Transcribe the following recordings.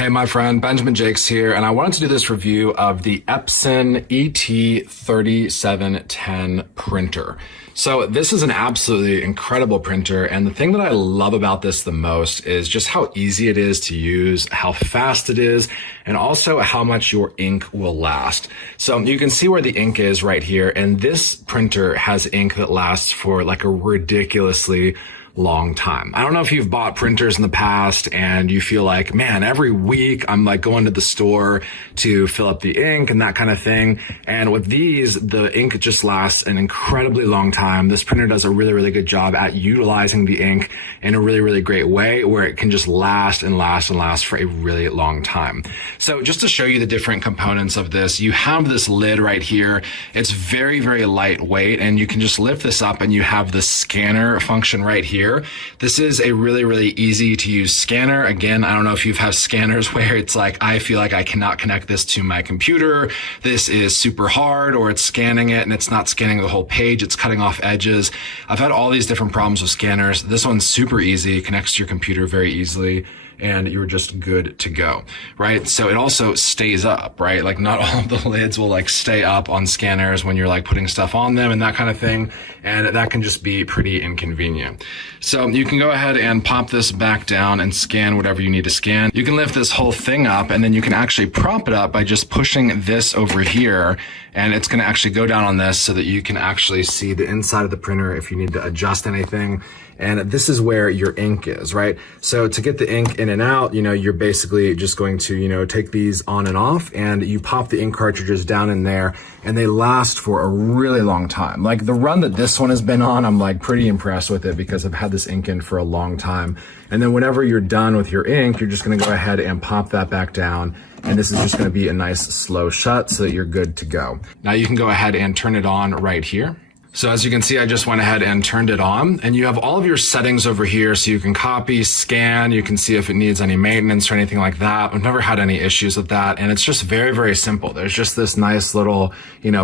Hey, my friend, Benjamin Jakes here, and I wanted to do this review of the Epson ET-3710 printer. So this is an absolutely incredible printer, and the thing that I love about this the most is just how easy it is to use, how fast it is, and also how much your ink will last. So you can see where the ink is right here, and this printer has ink that lasts for like a ridiculously long time. I don't know if you've bought printers in the past and you feel like, man, every week I'm like going to the store to fill up the ink and that kind of thing. And with these, the ink just lasts an incredibly long time. This printer does a really, really good job at utilizing the ink in a really, really great way where it can just last and last and last for a really long time. So just to show you the different components of this, you have this lid right here. It's very, very lightweight, and you can just lift this up and you have the scanner function right here. This is a really, really easy to use scanner. Again, I don't know if you've had scanners where it's like, I feel like I cannot connect this to my computer. This is super hard, or it's scanning it and it's not scanning the whole page. It's cutting off edges. I've had all these different problems with scanners. This one's super easy, connects to your computer very easily, and you're just good to go, right? So it also stays up, right? Like not all of the lids will like stay up on scanners when you're like putting stuff on them and that kind of thing. And that can just be pretty inconvenient. So you can go ahead and pop this back down and scan whatever you need to scan. You can lift this whole thing up, and then you can actually prop it up by just pushing this over here, and it's gonna actually go down on this so that you can actually see the inside of the printer if you need to adjust anything. And this is where your ink is, right? So to get the ink in and out, you're basically just going to, take these on and off, and you pop the ink cartridges down in there, and they last for a really long time. Like the run that this one has been on, I'm like pretty impressed with it because I've had this ink in for a long time. And then whenever you're done with your ink, you're just gonna go ahead and pop that back down. And this is just gonna be a nice slow shut so that you're good to go. Now you can go ahead and turn it on right here. So as you can see, I just went ahead and turned it on, and you have all of your settings over here so you can copy, scan, you can see if it needs any maintenance or anything like that. I've never had any issues with that, and it's just very, very simple. There's just this nice little,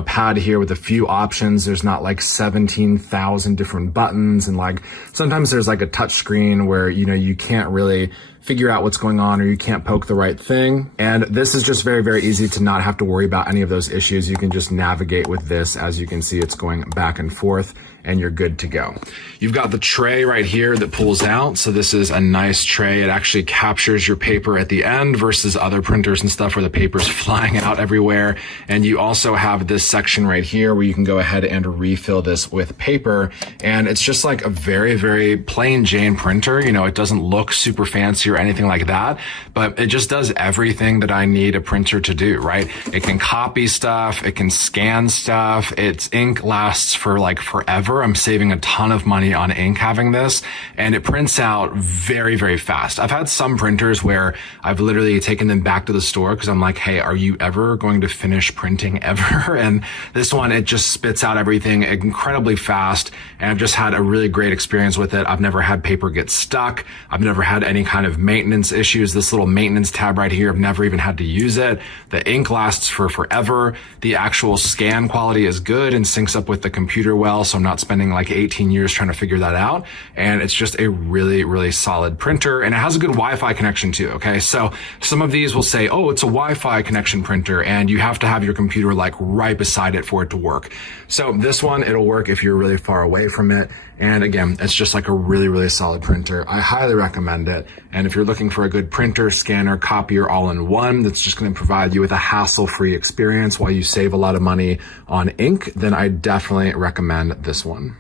pad here with a few options. There's not like 17,000 different buttons, and like sometimes there's like a touch screen where, you can't really figure out what's going on, or you can't poke the right thing. And this is just very, very easy to not have to worry about any of those issues. You can just navigate with this. As you can see, it's going back and forth, and you're good to go. You've got the tray right here that pulls out. So this is a nice tray. It actually captures your paper at the end versus other printers and stuff where the paper's flying out everywhere. And you also have this section right here where you can go ahead and refill this with paper. And it's just like a very, very plain Jane printer. It doesn't look super fancy or anything like that, but it just does everything that I need a printer to do, right? It can copy stuff, it can scan stuff, its ink lasts for like forever. I'm saving a ton of money on ink having this, and it prints out very, very fast. I've had some printers where I've literally taken them back to the store because I'm like, hey, are you ever going to finish printing ever? And this one, it just spits out everything incredibly fast, and I've just had a really great experience with it. I've never had paper get stuck. I've never had any kind of maintenance issues. This little maintenance tab right here, I've never even had to use it. The ink lasts for forever. The actual scan quality is good and syncs up with the computer well, so I'm not spending like 18 years trying to figure that out. And it's just a really, really solid printer, and it has a good Wi-Fi connection too, okay? So some of these will say, oh, it's a Wi-Fi connection printer, and you have to have your computer like right beside it for it to work. So this one, it'll work if you're really far away from it. And again, it's just like a really, really solid printer. I highly recommend it. And if you're looking for a good printer, scanner, copier all in one that's just going to provide you with a hassle-free experience while you save a lot of money on ink, then I definitely recommend this one.